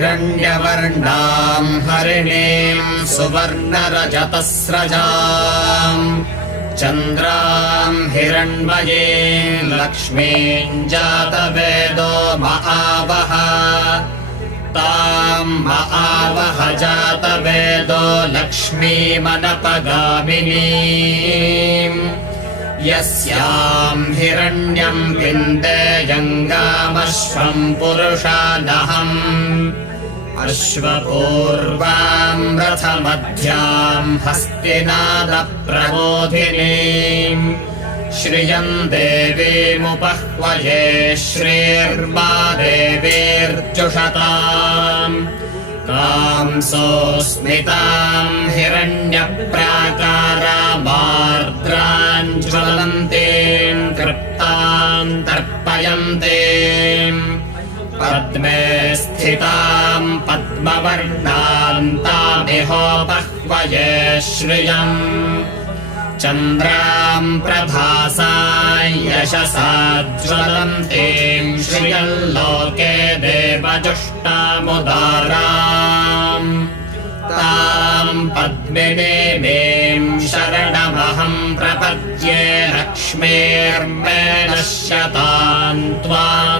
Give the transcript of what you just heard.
हिरण्यवर्णाम् हरिणीम् सुवर्णरजतस्रजाम् चन्द्राम् हिरण्मयीम् लक्ष्मीम् जातवेदो महावः ताम् महावः जातवेदो लक्ष्मीमनपगामिनीम् यस्याम् हिरण्यम् विन्देयङ्गामश्वम् पुरुषादहम् अश्वपूर्वाम् रथमध्याम् हस्तिनादप्रबोधिनीम् श्रियम् देवीमुपह्वये श्रीर्मा देवीर्जुषताम् कांसोऽस्मिताम् हिरण्यप्राकारामार्द्राम् ज्वलन्तीम् तृप्ताम् तर्पयन्तीम् पद्मे स्थिताम् पद्मवर्णाम् तामिहोपह्वये श्रियम् चन्द्राम् प्रभासाम् यशसा ज्वलन्तीम् श्रियल्लोके देवजुष्टामुदाराम् ताम् पद्मिनीमीम् शरणमहम् प्रपद्ये लक्ष्मीर्मे नश्यताम् त्वाम्